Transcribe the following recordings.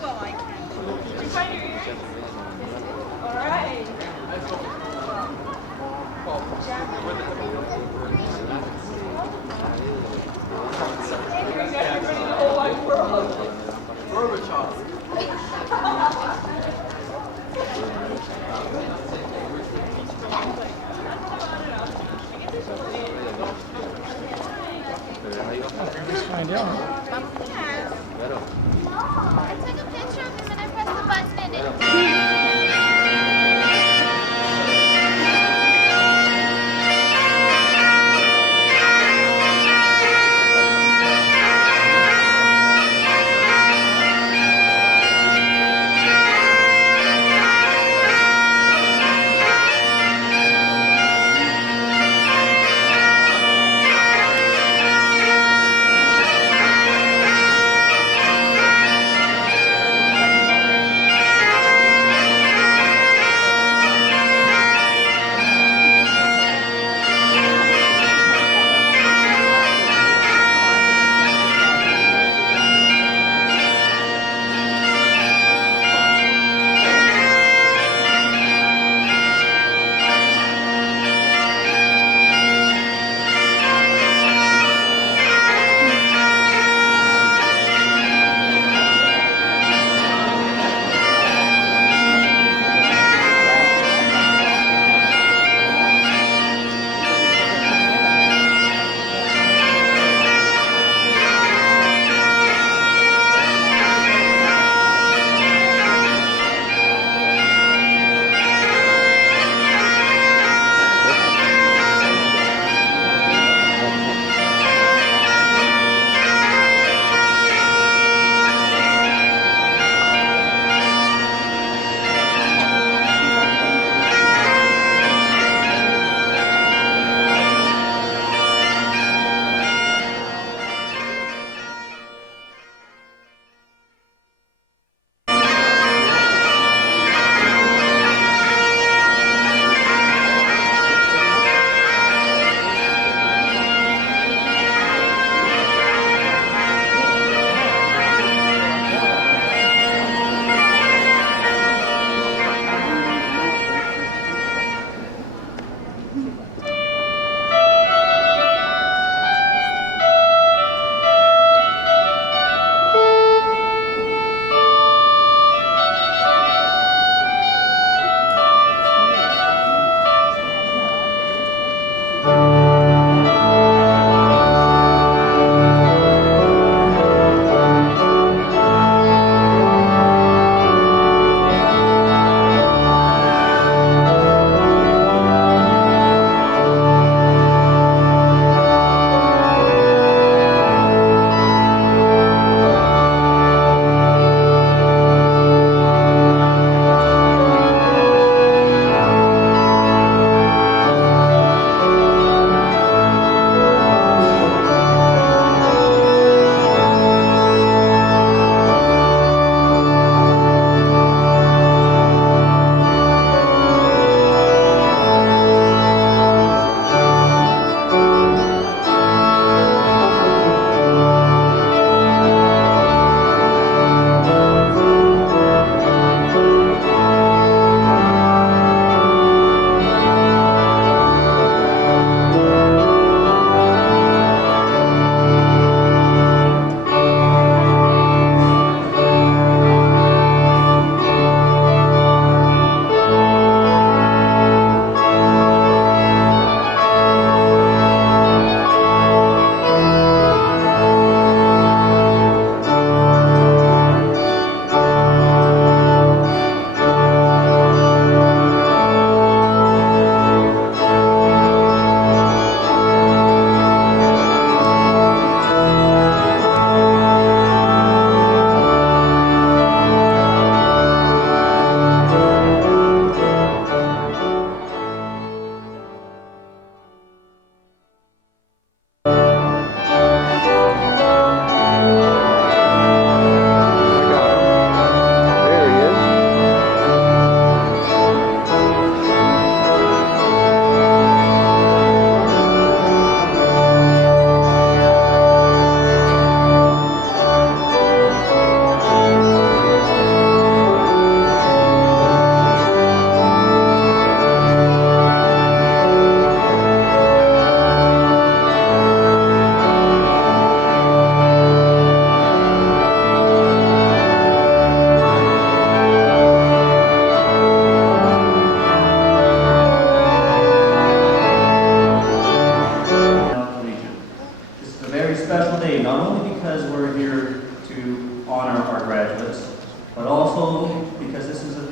Well, I can. Did you find your earrings? All right. The whole wide world.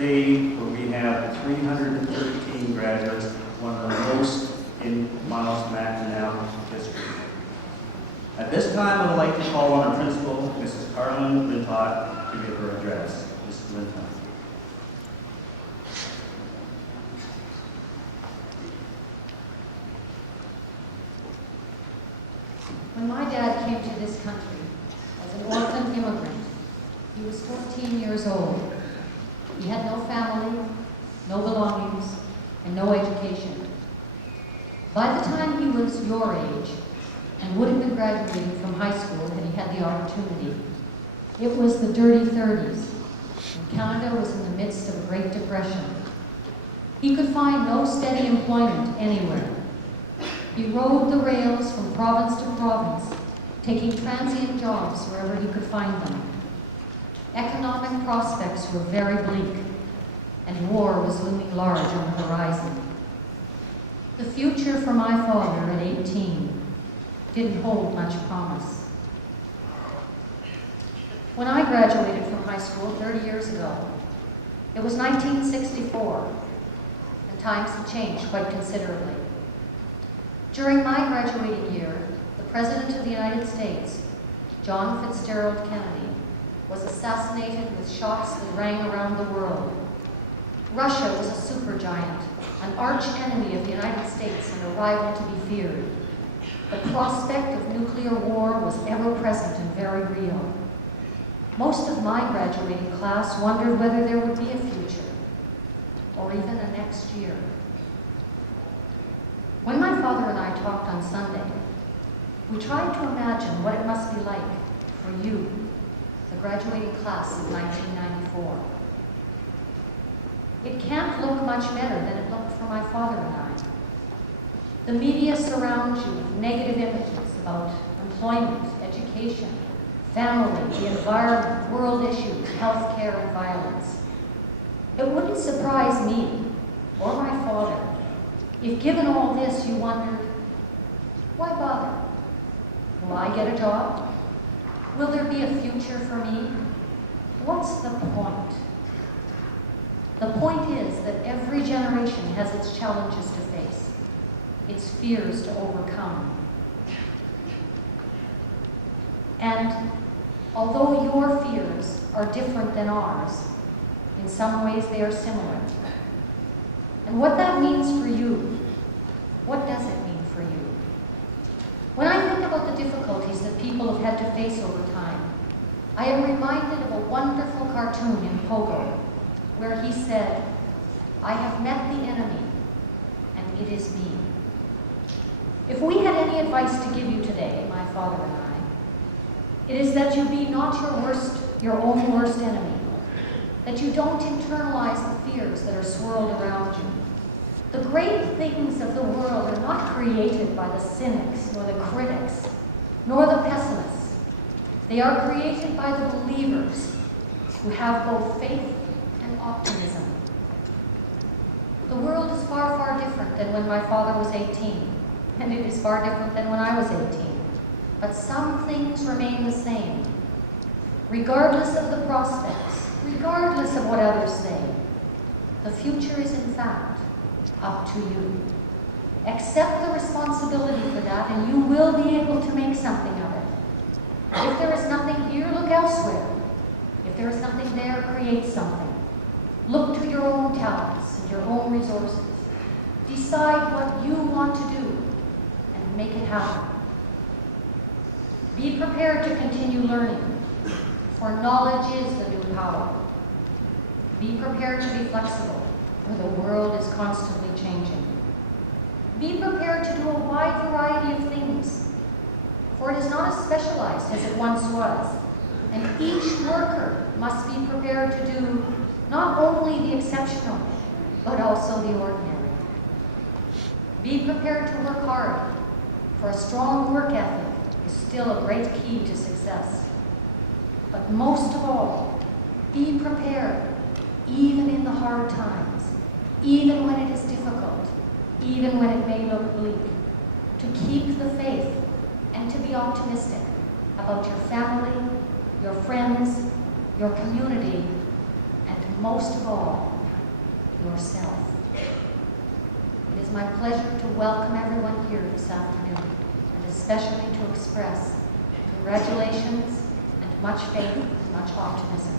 day where we have 313 graduates, one of the most in Miles Macdonell history. At this time, I would like to call on our principal, Mrs. Carolyn Lintott, to give her address. Mrs. Lintott. When my dad came to this country as an orphan immigrant, he was 14 years old. He had no family, no belongings, and no education. By the time he was your age, and would have been graduating from high school had he had the opportunity, it was the dirty 30s, and Canada was in the midst of a Great Depression. He could find no steady employment anywhere. He rode the rails from province to province, taking transient jobs wherever he could find them. Economic prospects were very bleak, and war was looming large on the horizon. The future for my father at 18 didn't hold much promise. When I graduated from high school 30 years ago, it was 1964, and times had changed quite considerably. During my graduating year, the President of the United States, John Fitzgerald Kennedy, was assassinated with shots that rang around the world. Russia was a supergiant, an arch enemy of the United States and a rival to be feared. The prospect of nuclear war was ever present and very real. Most of my graduating class wondered whether there would be a future, or even a next year. When my father and I talked on Sunday, we tried to imagine what it must be like for you, the graduating class of 1994. It can't look much better than it looked for my father and I. The media surrounds you with negative images about employment, education, family, the environment, world issues, healthcare, and violence. It wouldn't surprise me or my father if, given all this, you wondered, why bother? Will I get a job? Will there be a future for me? What's the point? The point is that every generation has its challenges to face, its fears to overcome. And although your fears are different than ours, in some ways they are similar. And what that means for you, what does it mean for you? When I think about the difficulties that people have had to face over time, I am reminded of a wonderful cartoon in Pogo, where he said, "I have met the enemy, and it is me." If we had any advice to give you today, my father and I, it is that you be not your own worst enemy, that you don't internalize the fears that are swirled around you. The great things of the world are not created by the cynics, nor the critics, nor the pessimists. They are created by the believers who have both faith and optimism. The world is far, far different than when my father was 18, and it is far different than when I was 18. But some things remain the same. Regardless of the prospects, regardless of what others say, the future is in fact up to you. Accept the responsibility for that, and you will be able to make something of it. If there is nothing here, look elsewhere. If there is nothing there, create something. Look to your own talents and your own resources. Decide what you want to do and make it happen. Be prepared to continue learning, for knowledge is the new power. Be prepared to be flexible, for the world is constantly changing. Be prepared to do a wide variety of things, for it is not as specialized as it once was, and each worker must be prepared to do not only the exceptional, but also the ordinary. Be prepared to work hard, for a strong work ethic is still a great key to success. But most of all, be prepared, even in the hard times, even when it is difficult, even when it may look bleak, to keep the faith and to be optimistic about your family, your friends, your community, and and most of all, yourself. It is my pleasure to welcome everyone here this afternoon, and especially to express congratulations and much faith and much optimism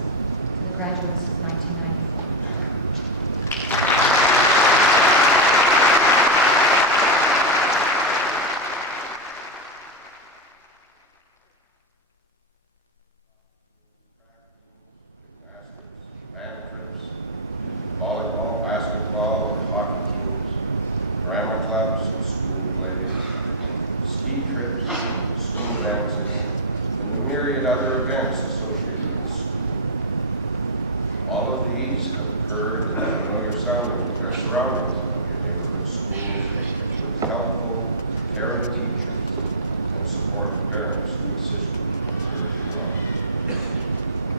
for the graduates of 1994.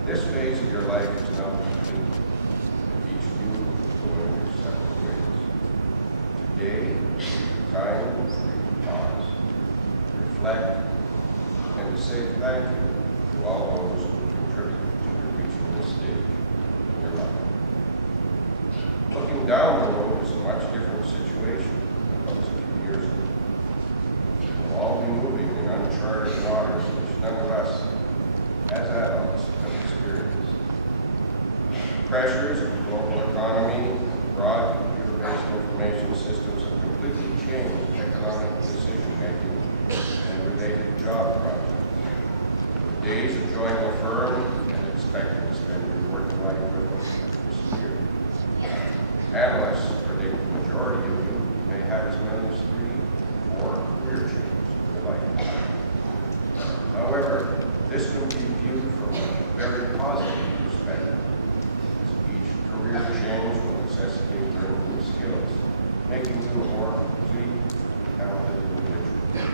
This phase of your life is now complete, and each of you will go in your separate ways. Today is the time for you to pause, reflect, and to say thank you to all those who contributed to your reaching this stage in your life. Looking down the road is a much different situation than it was a few years ago. We'll all be moving in uncharted waters which none of us, as adults, have experienced. Pressures of the global economy and broad computer-based information systems have completely changed economic decision-making and related job projects. The days of joining a firm and expecting to spend your working life with them have disappeared. Analysts predict the majority of you may have as many as 3 or 4 career changes in your lifetime. However, this can be viewed from a very positive perspective, as each career change will necessitate learning new skills, making you a more complete, talented individual.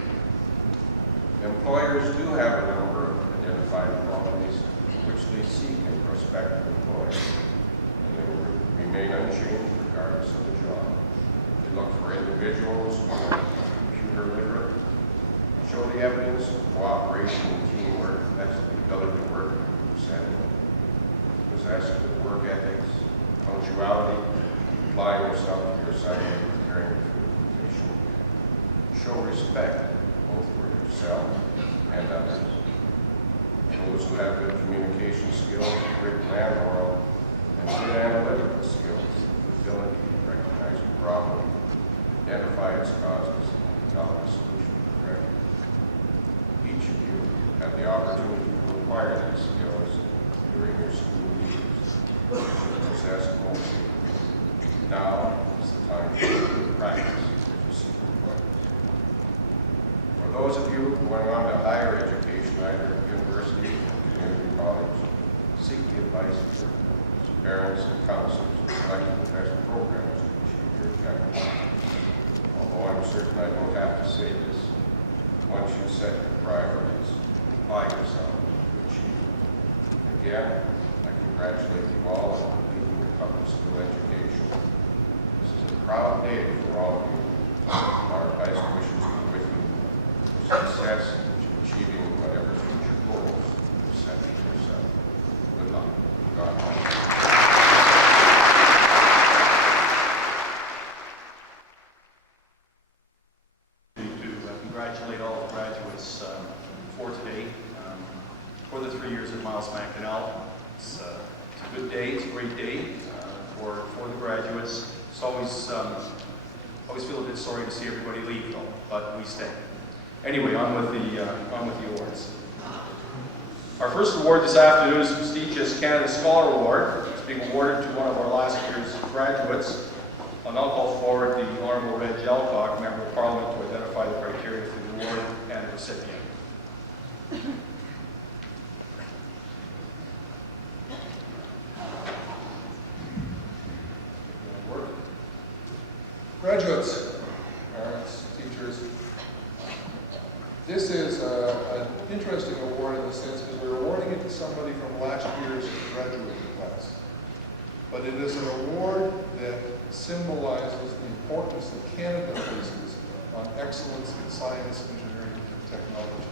Employers do have a number of identified qualities which they seek in prospective employees, and they will remain unchanged regardless of the job. They look for individuals who are computer literate, show the evidence of cooperation and teamwork, that's the ability to work in a group setting, possess good work ethics, punctuality, applying yourself to your assignment, preparing for the position, show respect both for yourself and others. Those who have good communication skills, great plan oral, and good analytical skills, the ability to recognize a problem, identify its causes, and develop a solution to correct it. Each of you have the opportunity to acquire these skills during your school years. You should possess most of them. Now is the time to practice as you seek employment. For those of you going on to higher education, either at university or community college, seek the advice of your parents and counselors to select the best programs to achieve your objectives. Although I'm certain I don't have to say this, once you set your priorities, apply yourself to achieve them. Again, I congratulate you all on completing your public school education. This is a proud day for all of you. Our best wishes are with you for success in achieving whatever future goals you set for yourself. Good luck. God bless. Congratulate all the graduates for today, for the 3 years at Miles Macdonell. It's a good day, it's a great day for the graduates. It's always feel a bit sorry to see everybody leave though, but we stay. Anyway, on with the awards. Our first award this afternoon is the prestigious Canada Scholar Award. It's being awarded to one of our last year's graduates. I'll now call forward the Honourable Reg Jelcock, Member of Parliament, to identify the criteria for the award and the recipient. Graduates, parents, teachers, this is an interesting award in the sense that we're awarding it to somebody from last year's graduating class. But it is an award that symbolizes the importance that Canada places on excellence in science, engineering, and technology.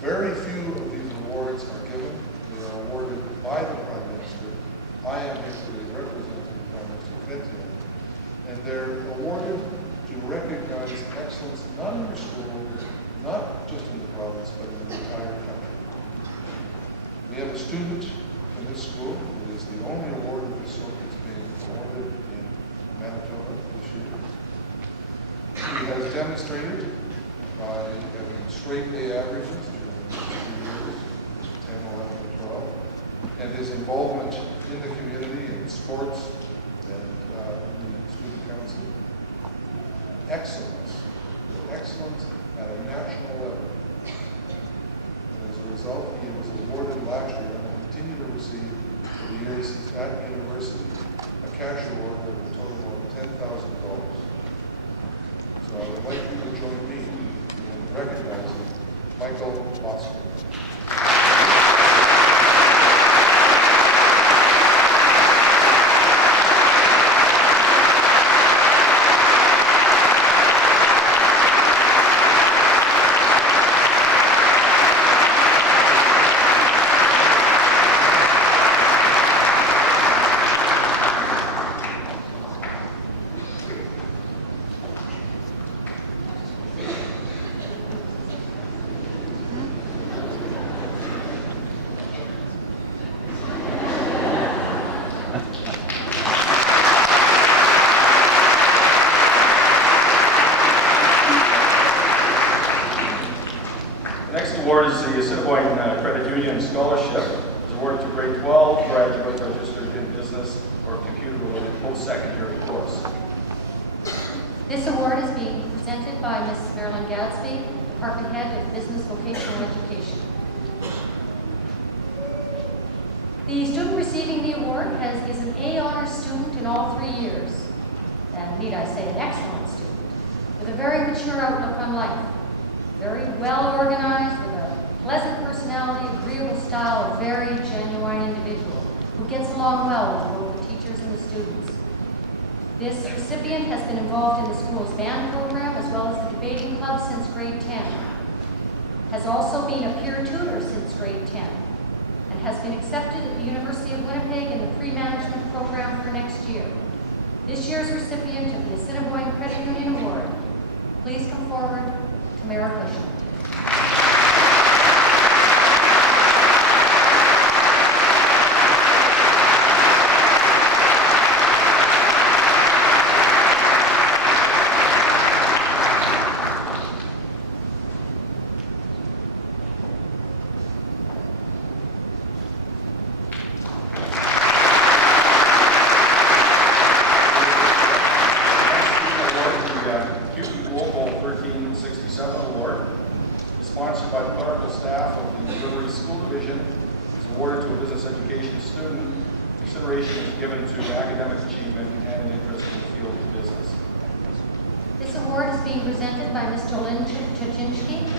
Very few of these awards are given. They are awarded by the Prime Minister I am here today representing Mr. Chrétien, and they're awarded to recognize excellence not in your school, not just in the province, but in the entire country. We have a student in this school. It is the only award of this sort that's being awarded in Manitoba this year. He has demonstrated by having straight A averages during 2 years, 10, 11, and 12, and his involvement in the community, in sports, and the student council. Excellence at a national level. And as a result, he was awarded last year and will continue to receive for the years he's at university a cash award of a total of $10,000. So I would like you to join me in recognizing Michael Bosco. Credit Union Scholarship is awarded to grade 12 graduate registered in business or computer-related post-secondary course. This award is being presented by Ms. Marilyn Gadsby, Department Head of Business Vocational Education. The student receiving the award is an A honors student in all 3 years, and need I say an excellent student, with a very mature outlook on life, very well organized, with a pleasant personality, agreeable style, a very genuine individual who gets along well with both the teachers and the students. This recipient has been involved in the school's band program as well as the debating club since grade 10, has also been a peer tutor since grade 10, and has been accepted at the University of Winnipeg in the pre-management program for next year. This year's recipient of the Assiniboine Credit Union Award. Please come forward to Mayor Cushman.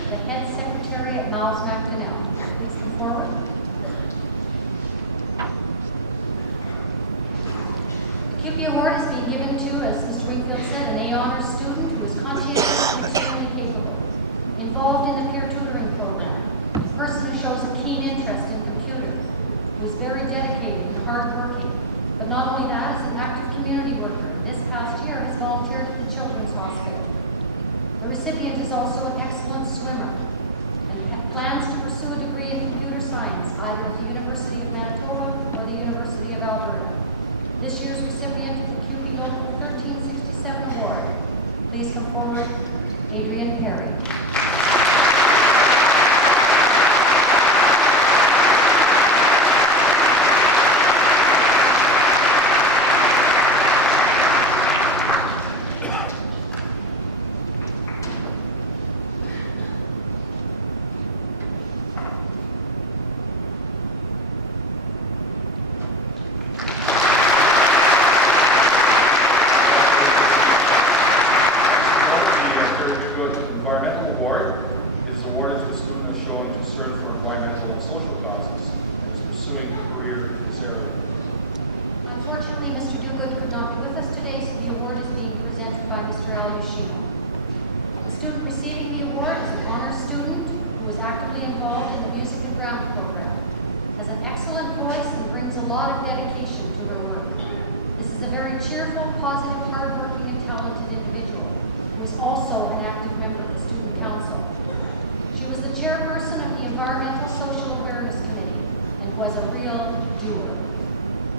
The Head Secretary at Miles Macdonell. Please come forward. The CUPE Award is being given to, as Mr. Wingfield said, an A honors student who is conscientious and extremely capable, involved in the peer tutoring program, a person who shows a keen interest in computers, who is very dedicated and hardworking, but not only that, is an active community worker. This past year has volunteered at the Children's Hospital. The recipient is also an excellent swimmer and plans to pursue a degree in computer science either at the University of Manitoba or the University of Alberta. This year's recipient of the CUPE Local 1367 Award. Please come forward, Adrianne Perry. has an excellent voice and brings a lot of dedication to her work. This is a very cheerful, positive, hardworking, and talented individual who is also an active member of the Student Council. She was the chairperson of the Environmental Social Awareness Committee and was a real doer.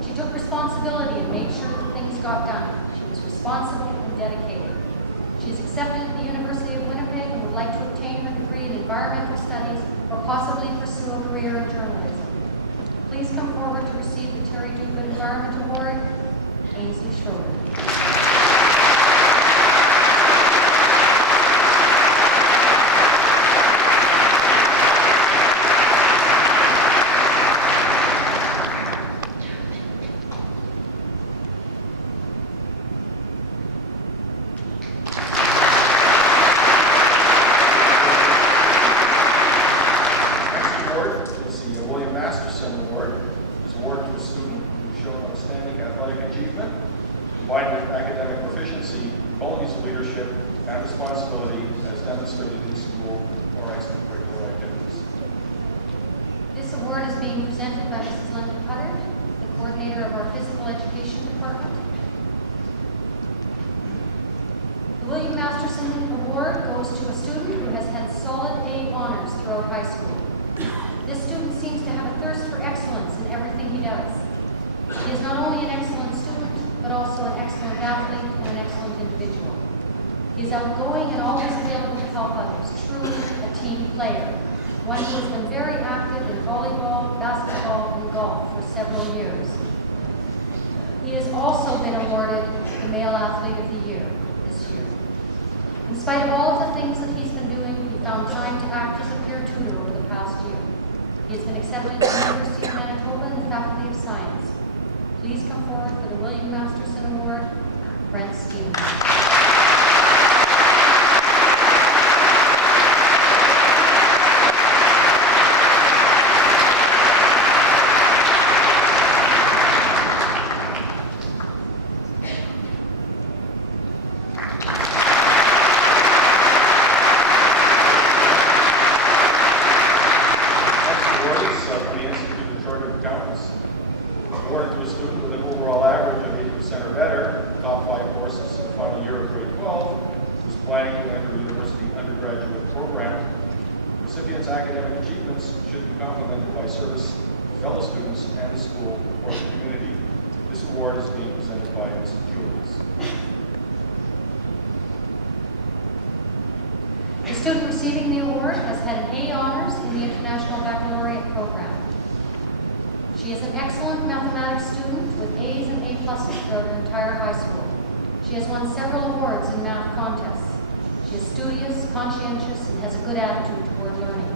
She took responsibility and made sure that things got done. She was responsible and dedicated. She is accepted at the University of Winnipeg and would like to obtain her degree in environmental studies or possibly pursue a career in journalism. Please come forward to receive the Terry Duguid Environment Award, Ainslie Schroeder. Combined with academic proficiency, qualities of leadership, and responsibility as demonstrated in school or extracurricular activities. This award is being presented by Mrs. Linda Puttard, the coordinator of our Physical Education Department. The William Masterson Award goes to a student who has had solid A honors throughout high school. This student seems to have a thirst for excellence in everything he does. He is not only an excellent student, but also an excellent athlete and an excellent individual. He is outgoing and always available to help others, truly a team player, one who has been very active in volleyball, basketball, and golf for several years. He has also been awarded the Male Athlete of the Year this year. In spite of all of the things that he's been doing, he found time to act as a peer tutor over the past year. He has been accepted to the University of Manitoba in the Faculty of Science. Please come forward for the William Masterson Award, Brent Stevens. Awarded to a student with an overall average of 80% or better, top 5 courses in the final year of grade 12, who's planning to enter a university undergraduate program. Recipients' academic achievements should be complemented by service to fellow students and the school or the community. This award is being presented by Ms. Julius. The student receiving the award has had an A honors in the International Baccalaureate program. She is an excellent mathematics student with A's and A pluses throughout her entire high school. She has won several awards in math contests. She is studious, conscientious, and has a good attitude toward learning.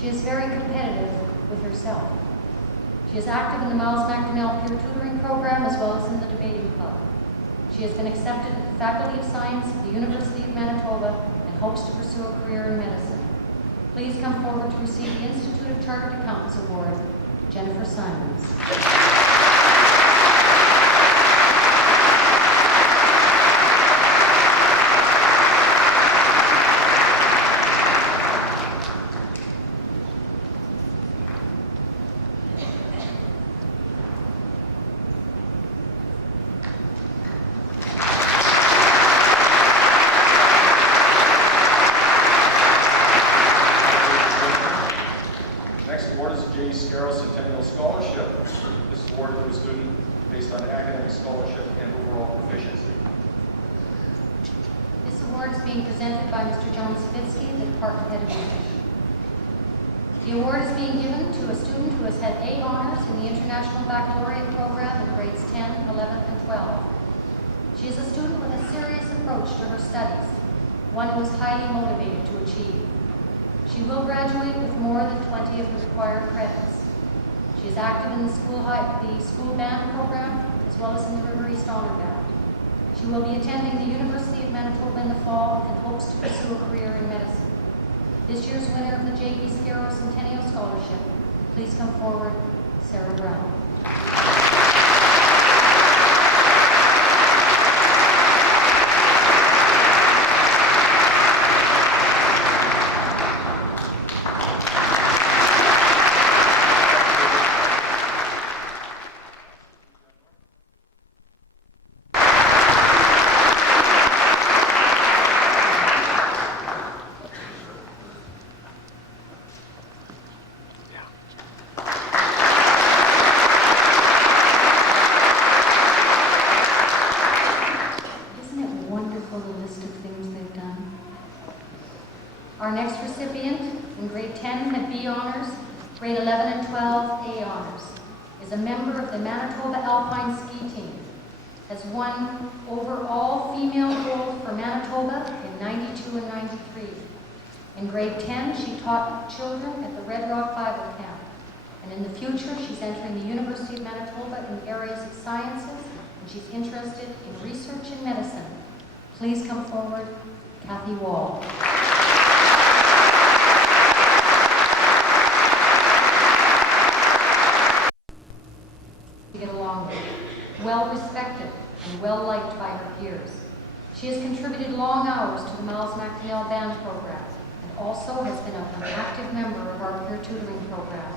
She is very competitive with herself. She is active in the Miles Macdonell peer tutoring program as well as in the debating club. She has been accepted at the Faculty of Science at the University of Manitoba and hopes to pursue a career in medicine. Please come forward to receive the Institute of Chartered Accountants Award, Jennifer Simons. Centennial Scholarship. This is awarded to a student based on academic scholarship and overall proficiency. This award is being presented by Mr. John Savitsky, the Department Head of Education. The award is being given to a student who has had A honors in the International Baccalaureate program in grades 10, 11, and 12. She is a student with a serious approach to her studies, one who is highly motivated to achieve. She will graduate with more than 20 of the required credits. She is active in the school band program, as well as in the River East Honor Band. She will be attending the University of Manitoba in the fall and hopes to pursue a career in medicine. This year's winner of the J.B. Scarrow Centennial Scholarship, please come forward, Sarah Brown. B Honors, grade 11 and 12 A Honors, is a member of the Manitoba Alpine Ski Team, has won overall female gold for Manitoba in 92 and 93. In grade 10, she taught children at the Red Rock Bible Camp, and in the future, she's entering the University of Manitoba in areas of sciences, and she's interested in research and medicine. Please come forward, Kathy Wall. To get along with, well respected and well liked by her peers. She has contributed long hours to the Miles Macdonell Band program and also has been an active member of our peer tutoring program.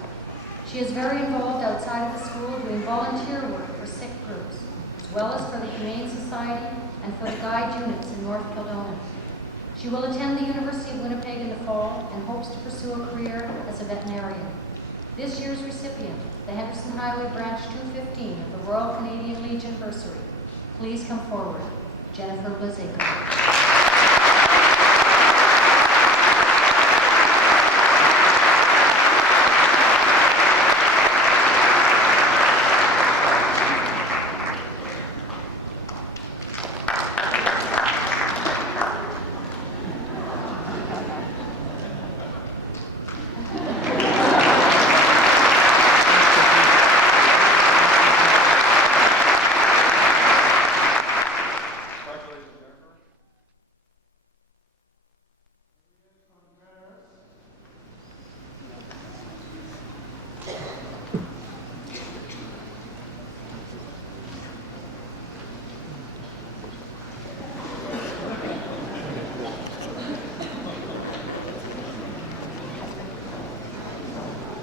She is very involved outside of the school doing volunteer work for sick groups, as well as for the Humane Society and for the guide units in North Kildonan. She will attend the University of Winnipeg in the fall and hopes to pursue a career as a veterinarian. This year's recipient, the Henderson Highway Branch 215 of the Royal Canadian Legion Bursary. Please come forward, Jennifer Blazico.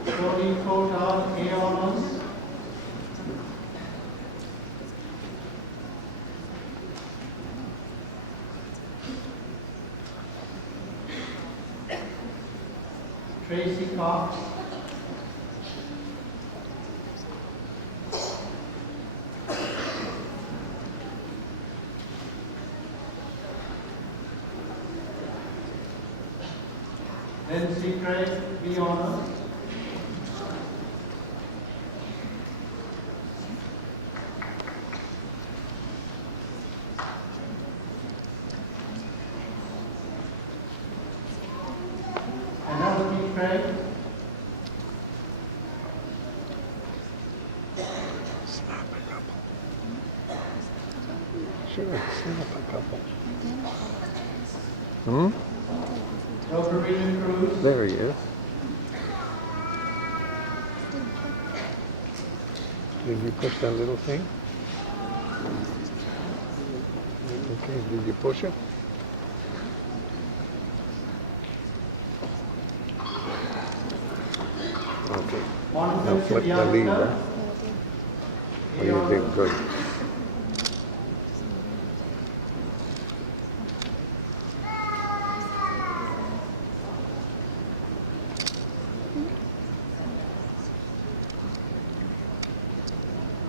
Jody Cotard, A Honors. Tracy Cox. Lindsay Craig, B Honors. Craig. Snap a couple. Sure, snap a couple. Roberina Cruz. There he is. Did you push that little thing? Okay, did you push it? Okay. Now flip the lever. Oh, you did good.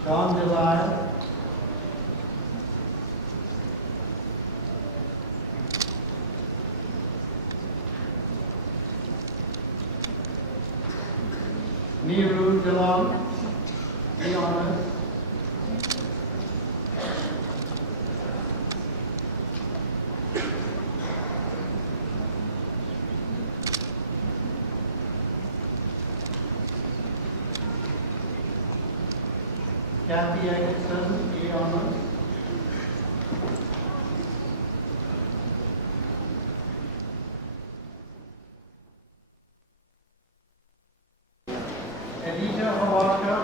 John Delisle. Niru Delong, B Honors. Kathy Eggerson, A Honors. Edita Hawatka.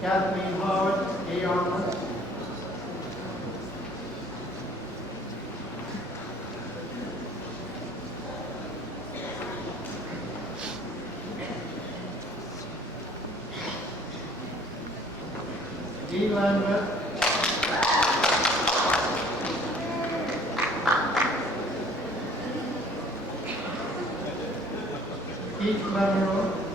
Kathleen Howard, A Honors. Dean Lambert. Keith Lamoureux.